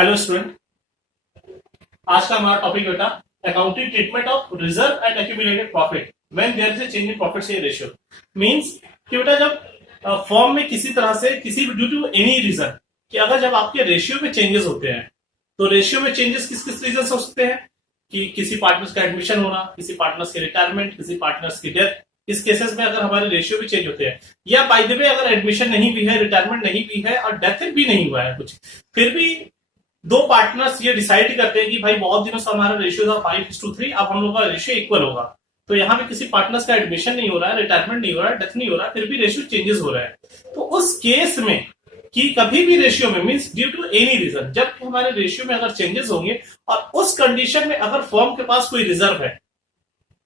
Hello student. आज का हमारा टॉपिक बेटा accounting treatment of reserve and accumulated profit when there is a change in profit share ratio. Means कि बेटा जब फॉर्म में किसी तरह से किसी ड्यू टू एनी रीजन कि अगर जब आपके रेशियो में चेंजेस होते हैं तो रेशियो में चेंजेस किस किस रीजन से हो सकते हैं कि किसी पार्टनर्स का एडमिशन होना, किसी पार्टनर्स की रिटायरमेंट, किसी पार्टनर्स की डेथ। इस केसेस में अगर हमारे रेशियो भी चेंज होते हैं या बाय द वे अगर एडमिशन नहीं भी है, रिटायरमेंट नहीं भी है और डेथ भी नहीं हुआ है कुछ, फिर भी दो पार्टनर्स ये डिसाइड करते हैं कि भाई बहुत दिनों से हमारा रेशियो था 5:3, अब हम लोग का रेशियो इक्वल होगा। तो यहाँ पे किसी पार्टनर्स का एडमिशन नहीं हो रहा है, रिटायरमेंट नहीं हो रहा है, डेथ नहीं हो रहा है, फिर भी रेशियो चेंजेस हो रहा है। तो उस केस में कि कभी भी रेशियो में means due to any reason जब हमारे रेशियो में अगर चेंजेस होंगे और उस कंडीशन में अगर फर्म के पास कोई रिजर्व है,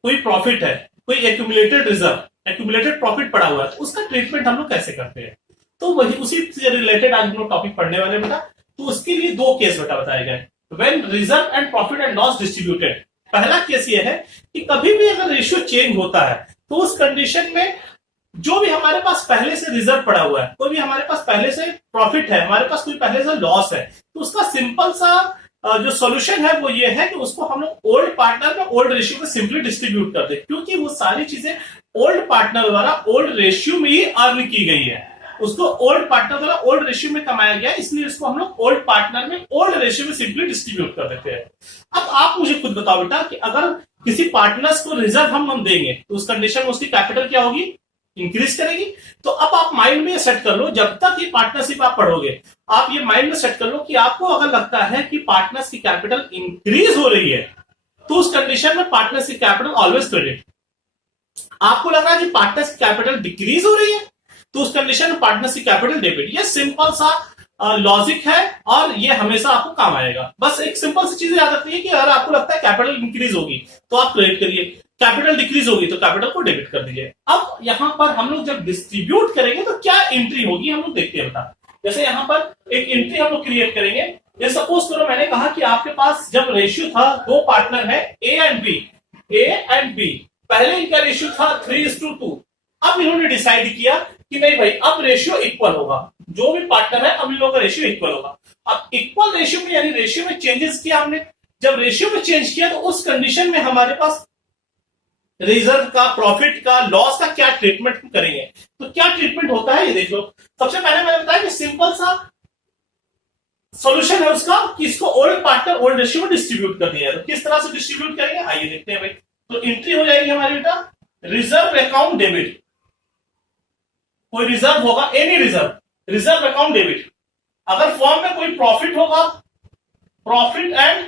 कोई प्रॉफिट है, कोई एक्यूमुलेटेड रिजर्व, एक्यूमुलेटेड प्रॉफिट पड़ा हुआ है, तो उसका ट्रीटमेंट हम लोग कैसे करते हैं। तो वही उसी से रिलेटेड आज हम लोग टॉपिक पढ़ने वाले बेटा। तो उसके लिए दो केस बेटा बताए गए। When reserve and profit and loss distributed, पहला केस ये है कि कभी भी अगर रेशियो चेंज होता है तो उस कंडीशन में जो भी हमारे पास पहले से रिजर्व पड़ा हुआ है, कोई भी हमारे पास पहले से प्रॉफिट है, हमारे पास कोई पहले से लॉस है, तो उसका सिंपल सा जो सॉल्यूशन है वो ये है कि उसको हम लोग ओल्ड पार्टनर में ओल्ड रेशियो में सिंपली डिस्ट्रीब्यूट कर दे, क्योंकि वो सारी चीजें ओल्ड पार्टनर द्वारा ओल्ड रेशियो में ही अर्न की गई है, उसको ओल्ड पार्टनर द्वारा ओल्ड रेशियो में कमाया गया, इसलिए इसको हम लोग ओल्ड पार्टनर में ओल्ड रेशियो में सिंपली डिस्ट्रीब्यूट कर देते हैं। अब आप मुझे खुद बताओ बेटा कि अगर किसी पार्टनर्स को रिजर्व हम देंगे तो उस कंडीशन में उसकी कैपिटल क्या होगी, इंक्रीज करेगी। तो अब आप माइंड में सेट कर लो, जब तक ये पार्टनरशिप आप पढ़ोगे आप ये माइंड में सेट कर लो कि आपको अगर लगता है कि पार्टनर्स की कैपिटल इंक्रीज हो रही है तो उस कंडीशन में पार्टनर्स की कैपिटल ऑलवेज क्रेडिट। आपको लग रहा है कि पार्टनर्स की कैपिटल डिक्रीज हो रही है तो उस कंडीशन में पार्टनर्स की कैपिटल डेबिट। ये सिंपल सा लॉजिक है और ये हमेशा आपको काम आएगा। बस एक सिंपल सी चीज याद रखनी है कि अगर आपको लगता है कैपिटल इंक्रीज होगी तो आप क्रेडिट करिए, कैपिटल डिक्रीज होगी तो कैपिटल को डेबिट कर दीजिए। अब यहां पर हम लोग जब डिस्ट्रीब्यूट करेंगे तो क्या एंट्री होगी हम लोग देखते हैं बेटा। जैसे यहां पर एक एंट्री हम लोग क्रिएट करेंगे। ये सपोज करो मैंने कहा कि आपके पास जब रेशियो था, दो पार्टनर है ए एंड बी, पहले इनका रेशियो था 3:2। अब इन्होंने डिसाइड किया कि नहीं भाई अब रेशियो इक्वल होगा, जो भी पार्टनर है अब इन लोगों का रेशियो इक्वल होगा। अब इक्वल रेशियो में यानी रेशियो में चेंजेस किया हमने, जब रेशियो में चेंज किया तो उस कंडीशन में हमारे पास रिजर्व का, प्रॉफिट का, लॉस का क्या ट्रीटमेंट करेंगे। तो क्या ट्रीटमेंट होता है ये देख लो। सबसे पहले मैंने बताया कि सिंपल सा सॉल्यूशन है उसका कि इसको ओल्ड पार्टनर ओल्ड रेशियो में डिस्ट्रीब्यूट कर दिया है। तो किस तरह से डिस्ट्रीब्यूट करेंगे आइए देखते हैं भाई। तो एंट्री हो जाएगी हमारी बेटा रिजर्व अकाउंट डेबिट, कोई रिजर्व होगा, एनी रिजर्व अकाउंट डेबिट। अगर फॉर्म में कोई प्रॉफिट होगा, profit and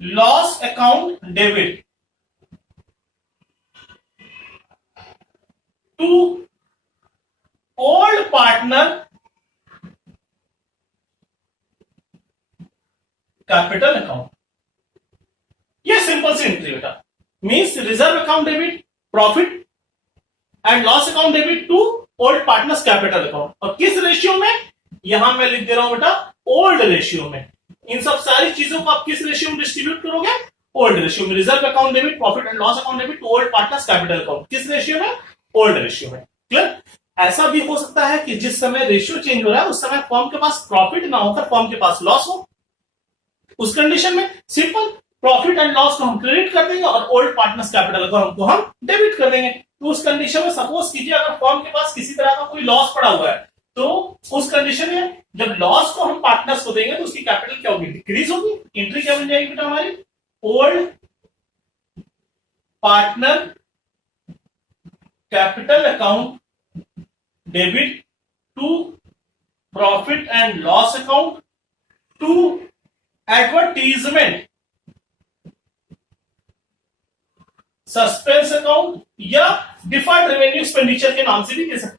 loss account debit to old partner capital account. ये सिंपल सी एंट्री बेटा। Means reserve account debit, profit and loss account debit to old partners capital account. और किस ratio में, यहां मैं लिख दे रहा हूं बेटा ओल्ड रेशियो में। इन सब सारी चीजों को आप किस रेशियो में डिस्ट्रीब्यूट करोगे, ओल्ड रेशियो में। Reserve account debit, profit and loss account debit to old partners capital account, किस रेशियो में, ओल्ड रेशियो में। क्लियर। ऐसा भी हो सकता है कि जिस समय रेशियो चेंज हो रहा है उस समय फर्म के पास प्रॉफिट ना होकर फर्म के पास लॉस हो, उस कंडीशन में सिंपल प्रॉफिट एंड लॉस को हम क्रेडिट कर देंगे और ओल्ड पार्टनर्स कैपिटल अकाउंट को हम डेबिट कर देंगे। तो उस कंडीशन में सपोज कीजिए अगर फर्म के पास किसी तरह का कोई लॉस पड़ा हुआ है तो उस कंडीशन में जब लॉस को हम पार्टनर्स को देंगे तो उसकी कैपिटल क्या होगी, डिक्रीज होगी। एंट्री क्या बन जाएगी बेटा हमारी, old partner capital account debit to profit and loss account to advertisement suspense account या डिफर्ड रेवेन्यू एक्सपेंडिचर के नाम से भी कह सकते।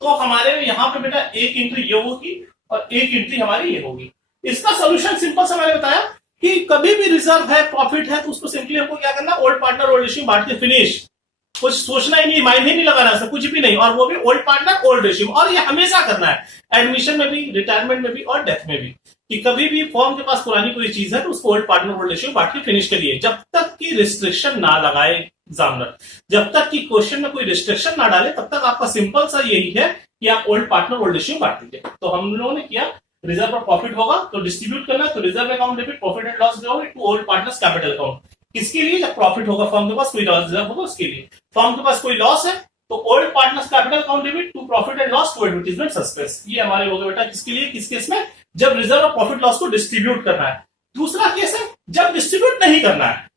तो हमारे में यहां पे बेटा एक एंट्री ये होगी और एक एंट्री हमारी ये होगी। इसका सोल्यूशन सिंपल सा मैंने बताया कि कभी भी रिजर्व है, प्रॉफिट है, तो उसको सिंपली हमको क्या करना, ओल्ड पार्टनर ओल्ड रेशियो बांट के फिनिश। कुछ सोचना ही नहीं, माइंड ही नहीं लगाना है, कुछ भी नहीं, और वो भी ओल्ड पार्टनर ओल्ड रेशियो में। और ये हमेशा करना है, एडमिशन में भी, रिटायरमेंट में भी और डेथ में भी, कि कभी भी फॉर्म के पास पुरानी कोई चीज है तो उसको ओल्ड पार्टनर ओल्ड रेशियो बांट के फिनिश करिए, जब तक कि रिस्ट्रिक्शन ना लगाए एग्जामिनर, जब तक कि क्वेश्चन में कोई रिस्ट्रिक्शन ना डाले तब तक आपका सिंपल सा यही है कि आप ओल्ड पार्टनर ओल्ड रेशियो बांट दीजिए। तो हम लोगों ने किया रिजर्व और प्रॉफिट होगा तो डिस्ट्रीब्यूट करना है, तो reserve account debit profit and loss to old partners capital account. किसके लिए? जब प्रॉफिट होगा फर्म के पास, कोई रिजर्व होगा उसके लिए। फर्म के पास कोई लॉस है तो old partners capital account debit to profit and loss to advertisement suspense. ये हमारे हो गए बेटा किसके लिए, किस केस में? जब रिजर्व और प्रॉफिट लॉस को डिस्ट्रीब्यूट करना है। दूसरा केस है जब डिस्ट्रीब्यूट नहीं करना है।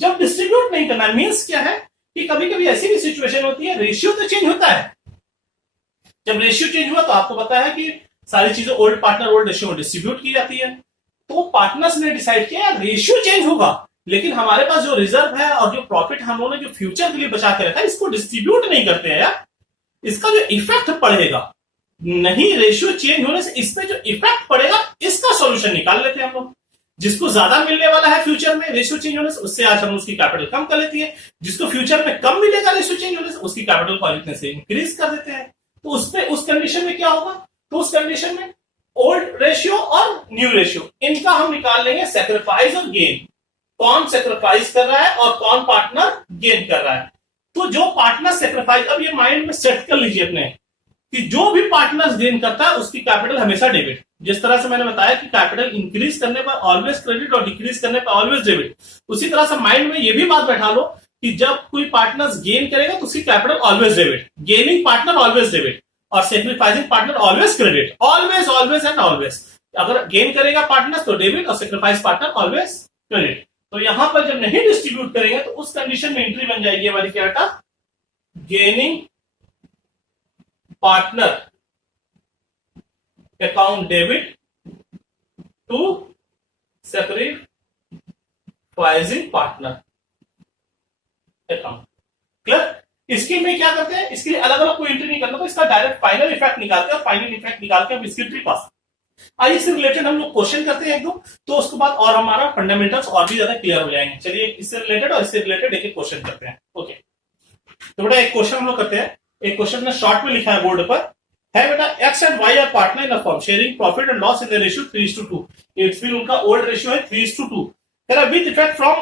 जब डिस्ट्रीब्यूट नहीं करना है मींस क्या है कि कभी कभी ऐसी भी सिचुएशन होती है, रेशियो तो चेंज होता है। जब रेशियो चेंज हुआ तो आपको पता है कि सारी चीजें ओल्ड पार्टनर ओल्ड रेशियो में डिस्ट्रीब्यूट की जाती है। तो पार्टनर्स ने डिसाइड किया रेशियो चेंज होगा, लेकिन हमारे पास जो रिजर्व है और जो प्रॉफिट हम लोगों ने जो फ्यूचर के लिए बचा के रखा है इसको डिस्ट्रीब्यूट नहीं करते हैं यार। इसका जो इफेक्ट पड़ेगा, नहीं रेशियो चेंज होने से इस पे जो इफेक्ट पड़ेगा इसका सॉल्यूशन निकाल लेते हैं हम लोग। जिसको ज्यादा मिलने वाला है फ्यूचर में रेशियो चेंज होने से, उससे आज हम उसकी कैपिटल कम कर लेती है। जिसको फ्यूचर में कम मिलेगा रेशियो चेंज होने से, उसकी कैपिटल को इतने से इंक्रीज कर देते हैं। तो उस कंडीशन में क्या होगा? तो उस कंडीशन में ओल्ड रेशियो और न्यू रेशियो इनका हम निकाल लेंगे सेक्रीफाइस और गेन। कौन सेक्रीफाइस कर रहा है और कौन पार्टनर गेन कर रहा है। तो जो पार्टनर सेक्रीफाइस, अब ये माइंड में सेट कर लीजिए अपने कि जो भी पार्टनर गेन करता है उसकी कैपिटल हमेशा डेबिट। जिस तरह से मैंने बताया कि कैपिटल इंक्रीज करने पर ऑलवेज क्रेडिट और डिक्रीज करने पर ऑलवेज डेबिट, उसी तरह से माइंड में ये भी बात बैठा लो कि जब कोई पार्टनर गेन करेगा तो उसकी capital always debit, gaining partner always debit और sacrificing partner always credit, always always and always. अगर गेन करेगा पार्टनर तो डेबिट और सेक्रीफाइस पार्टनर ऑलवेज क्रेडिट। तो यहां पर जब नहीं डिस्ट्रीब्यूट करेंगे तो उस कंडीशन में एंट्री बन जाएगी हमारी क्या बेटा, gaining partner account debit to sacrificing partner account. Clear? इसके में क्या करते हैं, इसके लिए अलग अलग कोई एंट्री नहीं करना, तो इसका डायरेक्ट फाइनल इफेक्ट निकालते हैं। फाइनल इफेक्ट निकाल के हम इसकी एंट्री पास। आइए इससे रिलेटेड हम लोग क्वेश्चन करते हैं एक दो, तो उसके बाद और हमारा फंडामेंटल्स और भी ज्यादा क्लियर हो जाएंगे। चलिए इससे रिलेटेड और इससे रिलेटेड एक एक क्वेश्चन करते हैं। ओके, तो बेटा एक क्वेश्चन हम लोग करते हैं। एक क्वेश्चन में शॉर्ट में लिखा है बोर्ड पर, है बेटा X and Y are partner in a firm sharing profit and loss in the ratio 3:2। It's mean उनका ओल्ड रेशियो है 3:2। With effect from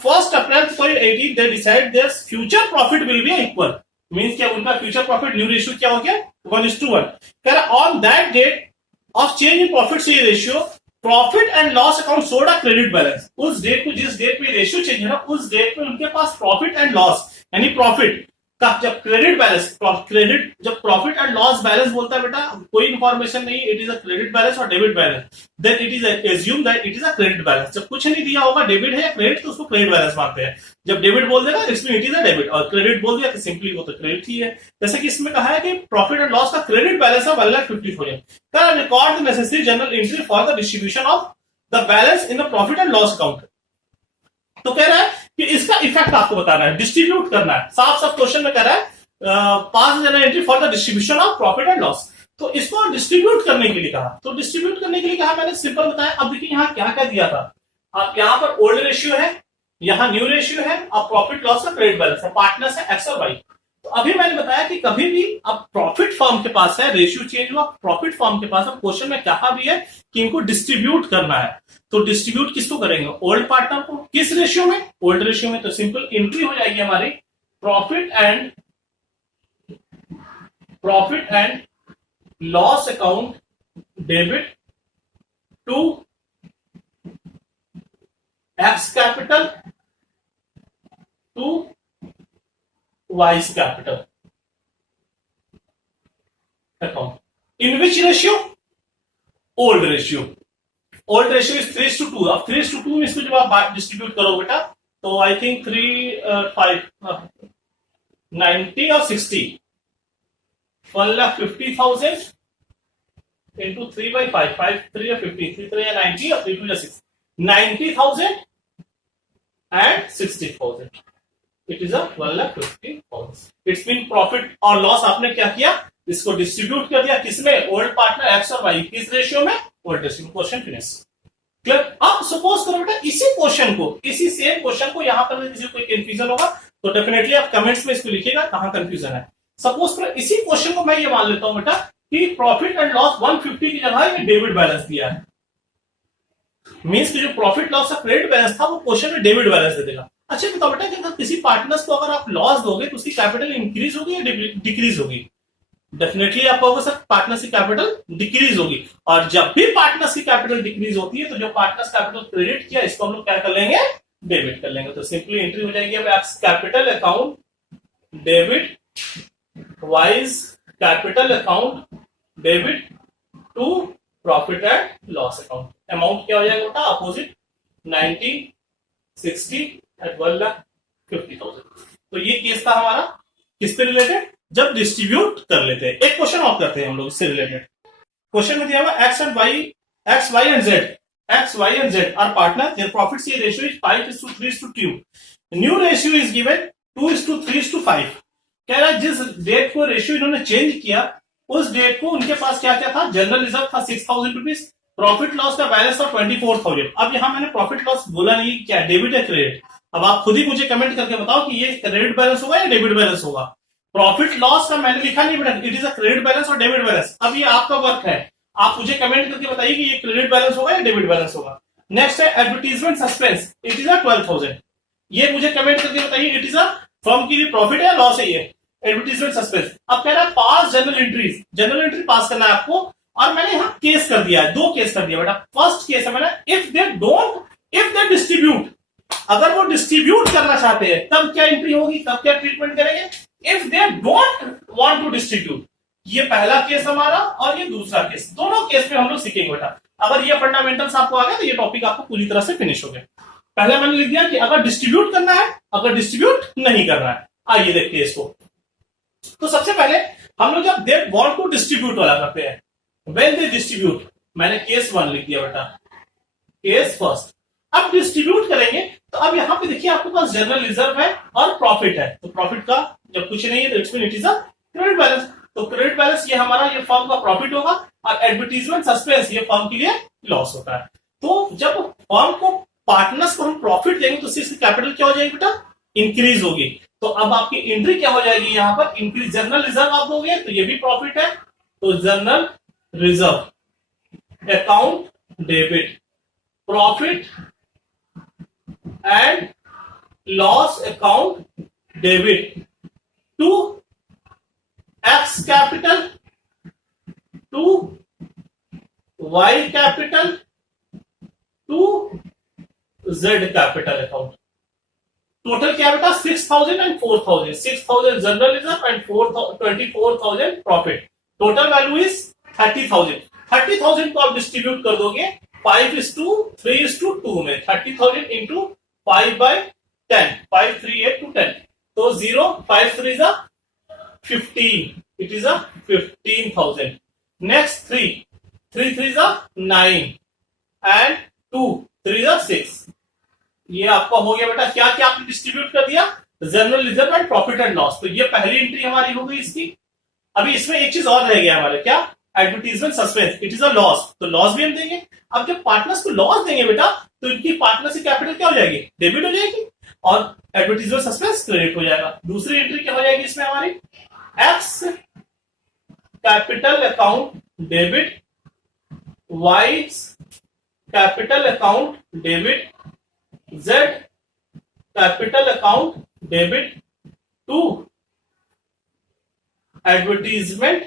1 April 2018 they decide their future profit will be equal. Means क्या, उनका future profit new ratio क्या हो गया 1:1। On that date of change in profit से ratio profit and loss account showed a credit balance. उस date को, जिस date में रेशियो चेंज है ना, उस डेट में उनके पास प्रॉफिट एंड लॉस यानी प्रॉफिट का जब क्रेडिट बैलेंस, क्रेडिट जब प्रॉफिट एंड लॉस बैलेंस बोलता है बेटा, कोई इंफॉर्मेशन नहीं, it is a credit balance और debit balance, then it is assume that it is a credit balance. जब कुछ नहीं दिया होगा डेबिट है या क्रेडिट तो उसको क्रेडिट बैलेंस मानते हैं। जब डेबिट बोल देगा इसमें इट इज अ डेबिट और क्रेडिट बोल दिया तो सिंपली वो तो क्रेडिट ही है। जैसे कि इसमें कहा है कि प्रॉफिट एंड लॉस का क्रेडिट बैलेंस है 1,50,000। Record the necessary general entry for the distribution of the balance in the profit and loss account. तो कह रहा है कि इसका इफेक्ट आपको बताना है, डिस्ट्रीब्यूट करना है। साफ साफ क्वेश्चन में कह रहा है pass journal entry for the distribution of profit and loss. तो इसको डिस्ट्रीब्यूट करने के लिए कहा, तो डिस्ट्रीब्यूट करने के लिए कहा मैंने सिंपल बताया। अब देखिए यहाँ क्या क्या दिया था, आप यहाँ पर ओल्ड रेशियो है, यहाँ न्यू रेशियो है, अब प्रॉफिट लॉस का क्रेडिट बैलेंस है, पार्टनर्स है एक्स और वाई। तो अभी मैंने बताया कि कभी भी अब प्रॉफिट फर्म के पास है, रेशियो चेंज हुआ, प्रॉफिट फर्म के पास, अब क्वेश्चन में कहा भी है कि इनको डिस्ट्रीब्यूट करना है। तो डिस्ट्रीब्यूट किसको करेंगे, ओल्ड पार्टनर को। किस रेशियो में, ओल्ड रेशियो में। तो सिंपल एंट्री हो जाएगी हमारी profit and loss account debit to X capital to Y's capital account. In which ratio, old ratio. Old ratio is 3:2। अब 3:2 में इसको जब आप डिस्ट्रीब्यूट करो बेटा तो आई थिंक 90 और 60, 1,50,000 into 3/5, 5 3 or 50, 3 3 या 90 और 3 2 या 6, 90,000 and 60,000. It is a 1,50,000. It's been profit और लॉस आपने क्या किया, इसको डिस्ट्रीब्यूट कर दिया किसमें, ओल्ड पार्टनर एक्स और वाई। किस रेशियो में, old ratio. Question finish. Clear? अब सपोज करो बेटा इसी क्वेश्चन को, इसी सेम क्वेश्चन को यहां पर किसी कोई कंफ्यूजन होगा तो डेफिनेटली आप कमेंट्स में इसको लिखिएगा कहां कंफ्यूजन है। सपोज करो इसी क्वेश्चन को मैं ये मान लेता हूं बेटा कि प्रॉफिट एंड लॉस 150 की जगह ये डेबिट बैलेंस दिया है। मींस कि जो प्रॉफिट लॉस का क्रेडिट बैलेंस था वो क्वेश्चन में डेबिट बैलेंस दे देगा। अच्छा बताओ बेटा कि अगर किसी पार्टनर्स को अगर आप लॉस दोगे तो उसकी कैपिटल इंक्रीज होगी या डिक्रीज होगी। डेफिनेटली आपका होगा सर पार्टनर्स की कैपिटल डिक्रीज होगी, और जब भी पार्टनर्स की कैपिटल डिक्रीज होती है तो जो पार्टनर्स कैपिटल क्रेडिट किया इसको हम लोग क्या कर लेंगे, डेबिट कर लेंगे। तो सिंपली एंट्री हो जाएगी अब X capital account debit Y's capital account debit to profit and loss account. Amount क्या हो जाएगा बेटा, अपोजिट 90 60 एट 1,50,000। तो ये केस था हमारा किस पे रिलेटेड, जब डिस्ट्रीब्यूट कर लेते हैं। एक क्वेश्चन और करते हैं हम लोग इससे रिलेटेड। क्वेश्चन में दिया हुआ X Y and Z are partner, their profit share ratio is 5:3:2। New ratio is given 2:3:5। कह रहा है जिस डेट को रेशियो इन्होंने चेंज किया उस डेट को उनके पास क्या क्या था, जनरल रिजर्व था 6,000 रुपीज, प्रॉफिट लॉस का बैलेंस था 24,000। अब यहां मैंने प्रॉफिट लॉस बोला नहीं क्या डेबिट है क्रेडिट। अब आप खुद ही मुझे कमेंट करके बताओ कि ये क्रेडिट बैलेंस होगा या डेबिट बैलेंस होगा। प्रॉफिट लॉस का मैंने लिखा नहीं बेटा, it is a credit balance और डेबिट बैलेंस। अब ये आपका वर्क है, आप मुझे कमेंट करके बताइए कि ये क्रेडिट बैलेंस होगा या डेबिट बैलेंस होगा। नेक्स्ट है एडवर्टीजमेंट सस्पेंस, इट इज अ 12,000। ये मुझे कमेंट करके बताइए इट इज अ फर्म के लिए प्रॉफिट है या लॉस है ये एडवर्टीजमेंट सस्पेंस। अब कह रहा है pass journal entries, journal entry pass करना है आपको, और मैंने यहां केस कर दिया है, 2 केस कर दिया बेटा। फर्स्ट केस है मैंने इफ दे डिस्ट्रीब्यूट, अगर वो डिस्ट्रीब्यूट करना चाहते हैं तब क्या एंट्री होगी, तब क्या ट्रीटमेंट करेंगे, if they don't want to distribute. ये पहला केस हमारा और ये दूसरा केस, दोनों केस में हम लोग सीखेंगे बेटा। अगर ये फंडामेंटल्स आपको आ गए तो ये टॉपिक आपको पूरी तरह से फिनिश हो गया। पहले मैंने लिख दिया कि अगर डिस्ट्रीब्यूट करना है, अगर डिस्ट्रीब्यूट नहीं करना है। आइए देखते हैं इसको। तो सबसे पहले हम लोग जब दे वांट टू डिस्ट्रीब्यूट वाला करते हैं, व्हेन दे डिस्ट्रीब्यूट, मैंने केस 1 लिख दिया बेटा, केस फर्स्ट। अब डिस्ट्रीब्यूट करेंगे तो अब यहां पे देखिए आपके पास जनरल रिजर्व है और प्रॉफिट है, तो प्रॉफिट का जब कुछ नहीं है तो it's mean it is a credit balance. तो क्रेडिट बैलेंस ये हमारा ये फर्म का प्रॉफिट होगा, और एडवर्टीजमेंट सस्पेंस ये फर्म के लिए लॉस होता है। तो जब फर्म को पार्टनर्स को हम प्रॉफिट देंगे तो इसकी कैपिटल क्या हो जाएगी बेटा, इंक्रीज होगी। तो अब आपकी एंट्री क्या हो जाएगी यहां पर, इंक्रीज जनरल रिजर्व आप दोगे तो ये भी प्रॉफिट है, तो general reserve account debit profit and loss account debit to X capital to Y capital to Z capital account. Total क्या बेटा 6,000 and 4,000, 6,000 general reserve and 24,000 profit. Total value is 30,000। 30,000 को आप डिस्ट्रीब्यूट कर दोगे 5:3:2 में, 30,000 इंटू 5/10, 5 3 8 to 10, तो 0 5 3 is 15, it is 15,000. Next 3 3 is 9 and 2 3 is 6। ये आपका हो गया बेटा, क्या क्या आपने डिस्ट्रीब्यूट कर दिया, general reserve and profit and loss. तो ये पहली एंट्री हमारी हो गई इसकी। अभी इसमें एक चीज और रह गया हमारे, क्या, advertisement suspense, it is a loss, तो लॉस भी हम देंगे। अब जब पार्टनर्स को लॉस देंगे बेटा तो इनकी पार्टनर्स की कैपिटल क्या हो जाएगी, डेबिट हो जाएगी, और एडवर्टीजमेंट सस्पेंस क्रेडिट हो जाएगा। दूसरी एंट्री क्या हो जाएगी इसमें हमारी, X capital account debit Y capital account debit Z capital account debit to advertisement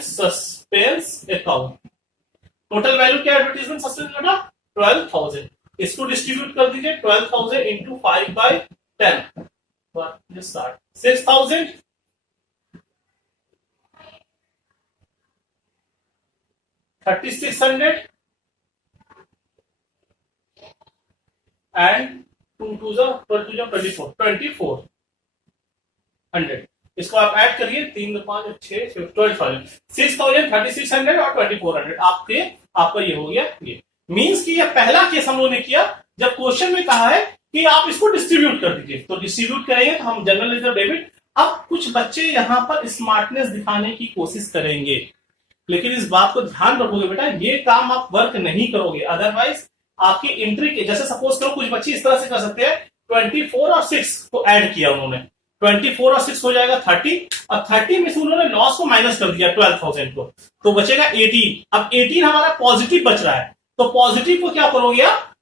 suspense account. Total value क्या एडवर्टीजमेंट सस्पेंस बेटा 12,000। इसको डिस्ट्रीब्यूट कर दीजिए 12,000 इंटू 5/10, 6,000 3,600 and 2 2 24,200। इसको आप ऐड करिए 3 5 6 12,000, 6,000 3,600 और 2,400 आपका ये हो गया। ये मींस कि ये पहला केस हम लोगों ने किया जब क्वेश्चन में कहा है कि आप इसको डिस्ट्रीब्यूट कर दीजिए, तो डिस्ट्रीब्यूट करेंगे तो हम जनरल रिजर्व डेबिट। अब कुछ बच्चे यहां पर स्मार्टनेस दिखाने की कोशिश करेंगे, लेकिन इस बात को ध्यान रखोगे बेटा ये काम आप वर्क नहीं करोगे, अदरवाइज आपकी एंट्री के जैसे सपोज करो कुछ बच्चे इस तरह से कर सकते हैं, 24 और 6 को ऐड किया उन्होंने, 24 और 6 हो जाएगा 30, और 30 में से उन्होंने लॉस को माइनस कर दिया 12,000 को, तो बचेगा 18। अब 18 हमारा पॉजिटिव बच रहा है, तो पॉजिटिव को क्या करोगे आप,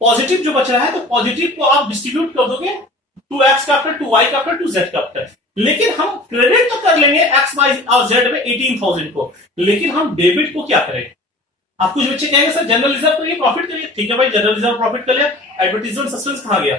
पॉजिटिव जो बच रहा है तो पॉजिटिव को आप डिस्ट्रीब्यूट कर दोगे to X capital, to Y capital, to Z capital. लेकिन हम क्रेडिट तो कर लेंगे एक्स वाई और जेड में 18,000 को, लेकिन हम डेबिट को क्या करें? आप कुछ बच्चे कहेंगे सर जनरल रिजर्व करिए, प्रॉफिट करिए। ठीक है भाई, जनरल रिजर्व प्रॉफिट कर लिया, एडवर्टीजमेंट सस्पेंस कहां गया?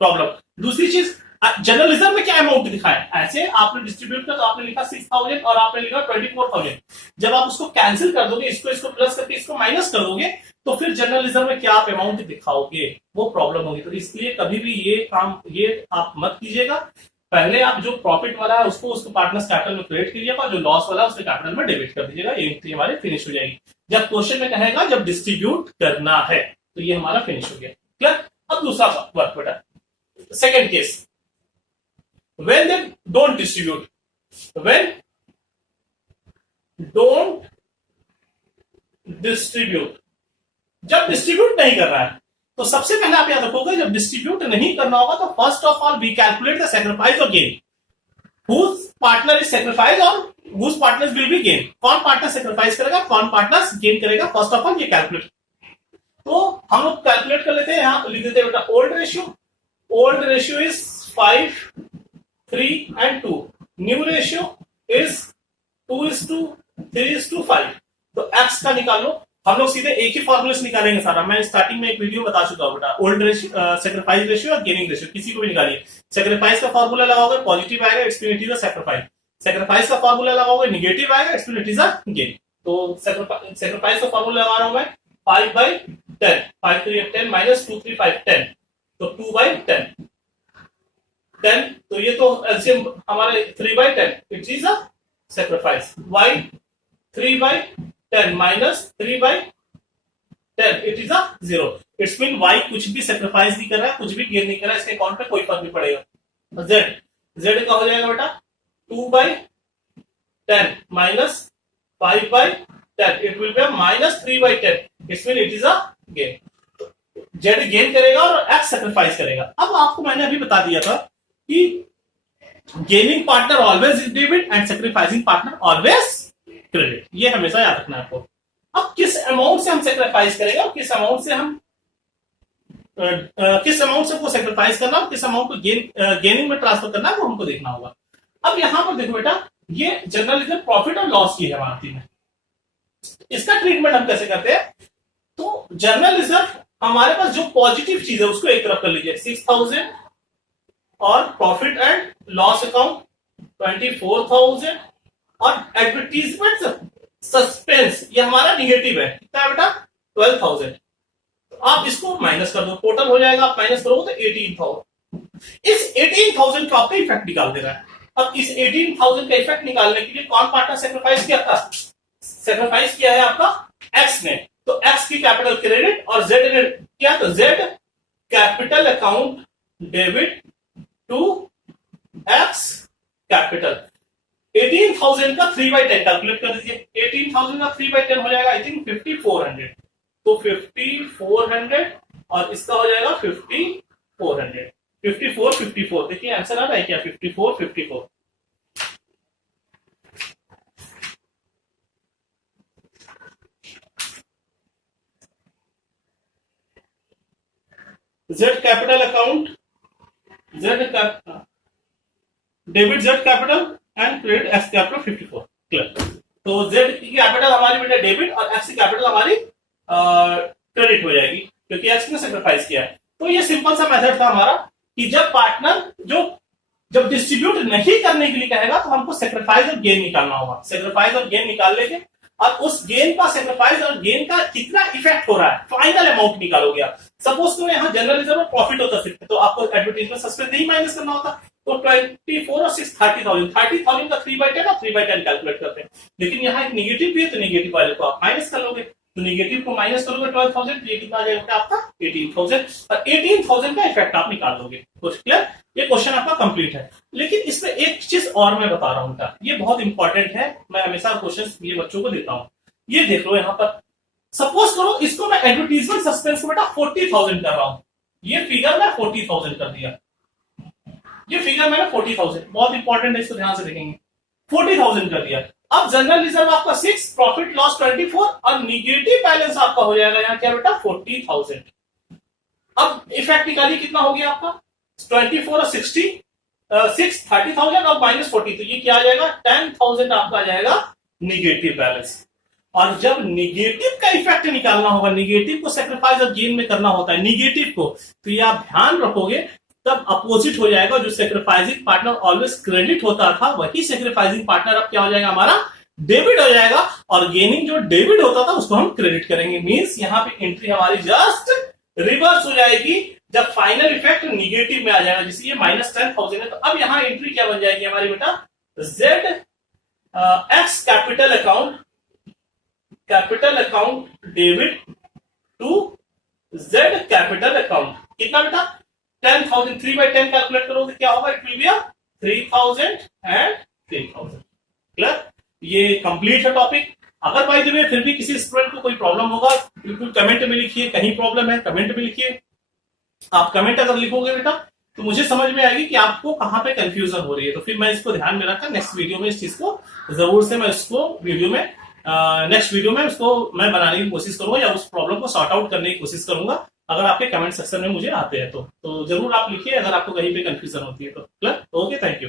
प्रॉब्लम। दूसरी चीज, जनरल रिजर्व में क्या अमाउंट दिखाया? ऐसे आपने डिस्ट्रीब्यूट कर, तो आपने लिखा 6,000 और आपने लिखा 24,000। जब आप उसको कैंसिल कर दोगे, इसको प्लस करके इसको माइनस कर दोगे, तो फिर जनरल रिजर्व में क्या आप अमाउंट दिखाओगे? वो प्रॉब्लम होगी। तो इसलिए कभी भी ये आप मत कीजिएगा। पहले आप जो प्रॉफिट वाला है उसको पार्टनर्स कैपिटल में क्रिएट कीजिएगा, जो लॉस वाला है उसके कैपिटल में डेबिट कर दीजिएगा। ये एंट्री हमारी फिनिश हो जाएगी। जब क्वेश्चन में कहेगा जब डिस्ट्रीब्यूट करना है, तो ये हमारा फिनिश हो गया। क्लियर? अब दूसरा वर्क बेटा, second case, when they don't distribute, when don't distribute, जब डिस्ट्रीब्यूट नहीं कर रहा है, तो सबसे पहले आप याद रखोगे जब डिस्ट्रीब्यूट नहीं करना होगा तो first of all we calculate the sacrifice और gain, whose partner is sacrifice और whose partners will be gain। कौन पार्टनर सेक्रीफाइस करेगा, कौन पार्टनर गेन करेगा, फर्स्ट ऑफ ऑल ये कैलकुलेट। तो हम लोग कैलकुलेट कर लेते हैं, यहां लिख देते हैं बेटा old ratio is 5, 3 and 2। New ratio is 2:3:5। तो एक्स का निकालो। हम लोग सीधे एक ही फॉर्मूले से निकालेंगे सारा। मैं स्टार्टिंग में एक वीडियो बता चुका हूं बेटा, ओल्ड रेशियो, सैक्रिफाइस रेशियो और गेनिंग रेशियो, किसी को भी निकालिए। सैक्रिफाइस का फॉर्मूला लगाओगे पॉजिटिव आएगा, इट्स इज सैक्रिफाइस। सैक्रिफाइस का फॉर्मूला लगाओगे निगेटिव आएगा, इट्स गेन। तो सैक्रिफाइस का फॉर्मूला लगा रहा हूं मैं 5/10, 5 3 10 माइनस 2 3 5 10, तो 2/10 10। तो ये तो एलसीएम हमारे 3/10, it is a sacrifice. Y 3/10 minus 3/10, it is a 0। It's mean Y कुछ भी सैक्रिफाइस नहीं कर रहा है, कुछ भी गेन नहीं कर रहा है, इसके अकाउंट पे कोई फर्क नहीं पड़ेगा। जेड का हो जाएगा बेटा 2/10 minus 5/10, it will B minus 3/10, it's mean it is a gain. Z gain करेगा और एक्स सैक्रिफाइस करेगा। अब आपको मैंने अभी बता दिया था कि gaining partner always is debit and sacrificing partner always credit. ये हमेशा याद रखना है आपको। अब किस अमाउंट से हम सैक्रिफाइस करेंगे और किस अमाउंट से हमको सैक्रिफाइस करना और किस अमाउंट को गेनिंग में ट्रांसफर करना है, वो हमको देखना होगा। अब यहां पर देखो बेटा, ये जनरल रिजर्व प्रॉफिट और लॉस की है हमारी में। इसका ट्रीटमेंट हम कैसे करते हैं? तो जनरल रिजर्व हमारे पास जो पॉजिटिव चीज है उसको एक तरफ कर लीजिए, 6,000, और प्रॉफिट एंड लॉस अकाउंट 24,000, और एडवर्टीजमेंट सस्पेंस ये हमारा निगेटिव है, कितना है बेटा 12,000। तो आप इसको माइनस कर दो, टोटल हो जाएगा, आप माइनस करोगे तो 18,000। इस 18,000 का आपका इफेक्ट निकाल दे रहा है। अब इस 18,000 का इफेक्ट निकालने के लिए कौन पार्टनर सेक्रीफाइस किया था? सेक्रीफाइस किया है आपका एक्स ने। तो एक्स की कैपिटल क्रेडिट और जेड ने क्या, तो Z capital account debit to X capital. 18,000 का 3/10 कैलकुलेट कर दीजिए। 18,000 का 3/10 हो जाएगा आई थिंक 5,400। तो 5,400 और इसका हो जाएगा 5,400। 54 देखिए आंसर आ रहा है क्या? 54। Z capital account, debit Z capital and credit x capital 54। Clear? तो जेड की कैपिटल हमारी बेटा डेबिट और एक्स की कैपिटल हमारी क्रेडिट हो जाएगी, क्योंकि एक्स ने सेक्रीफाइस किया है। तो ये सिंपल सा मेथड था हमारा कि जब पार्टनर जब डिस्ट्रीब्यूट नहीं करने के लिए कहेगा तो हमको सेक्रीफाइस और गेन निकालना होगा। सेक्रीफाइस और गेन निकाल लेंगे और उस गेन का, सेक्रीफाइस और गेन का कितना इफेक्ट हो रहा है, फाइनल अमाउंट निकालोगे आप। सपोज तो यहाँ जनरल रिजर्व में प्रॉफिट होता सिर्फ, तो आपको एडवर्टीजमेंट सस्पेंस नहीं माइनस करना होता। तो 24 और 6 30,000 का 3/10 और 3/10 कैलकुलेट करते हैं। लेकिन यहाँ एक निगेटिव भी है, तो निगेटिव वाले को आप माइनस कर लोगे। तो निगेटिव को माइनस करोगे 12,000, तो ये कितना आ जाएगा आपका 18,000, और 18,000 का इफेक्ट आप निकाल लोगे। क्लियर? ये क्वेश्चन आपका कंप्लीट है। लेकिन इसमें एक चीज और मैं बता रहा हूं बेटा, ये बहुत इंपॉर्टेंट है, मैं हमेशा क्वेश्चन ये बच्चों को देता हूं। ये देख लो यहाँ पर, सपोज करो इसको मैं एडवर्टीजमेंट सस्पेंस को बेटा 40,000 कर रहा हूं। ये फिगर मैं 40,000 कर दिया, ये फिगर मैंने 40,000, बहुत इंपॉर्टेंट है, इसको ध्यान से देखेंगे। 40,000 कर दिया। अब जनरल रिजर्व आपका 6, प्रॉफिट लॉस 24 और निगेटिव बैलेंस आपका हो जाएगा यहाँ क्या बेटा 40,000। अब इफेक्ट निकालिए कितना हो गया आपका 24 और 60, 30,000 और -40, तो ये क्या आ जाएगा 10,000 आपका आ जाएगा निगेटिव बैलेंस। और जब निगेटिव का इफेक्ट निकालना होगा, निगेटिव को सेक्रीफाइस और गेन में करना होता है निगेटिव को, तो ये आप ध्यान रखोगे तब अपोजिट हो जाएगा। जो सेक्रीफाइसिंग पार्टनर ऑलवेज क्रेडिट होता था, वही सेक्रीफाइसिंग पार्टनर अब क्या हो जाएगा हमारा डेबिट हो जाएगा, और गेनिंग जो डेबिट होता था उसको हम क्रेडिट करेंगे। मींस यहाँ पे एंट्री हमारी जस्ट रिवर्स हो जाएगी जब फाइनल इफेक्ट निगेटिव में आ जाएगा, जिससे ये -10,000 है। तो अब यहाँ एंट्री क्या बन जाएगी हमारी बेटा, Z X capital account debit to Z capital account. कितना बेटा 10,000, 3/10 कैलकुलेट करोगे क्या होगा, it will be 3,000 and 3,000। Clear, ये कंप्लीट है टॉपिक। अगर बाय द वे फिर भी किसी स्टूडेंट को कोई प्रॉब्लम होगा, बिल्कुल कमेंट में लिखिए, कहीं प्रॉब्लम है कमेंट में लिखिए। आप कमेंट अगर लिखोगे बेटा तो मुझे समझ में आएगी कि आपको कहां पे कंफ्यूजन हो रही है, तो फिर मैं इसको ध्यान में रखकर नेक्स्ट वीडियो में इस चीज को जरूर से मैं इसको वीडियो में नेक्स्ट वीडियो में उसको मैं बनाने की कोशिश करूंगा, या उस प्रॉब्लम को सॉर्ट आउट करने की कोशिश करूंगा। अगर आपके कमेंट सेक्शन में मुझे आते हैं तो जरूर आप लिखिए अगर आपको कहीं पे कंफ्यूजन होती है तो। Okay, thank you.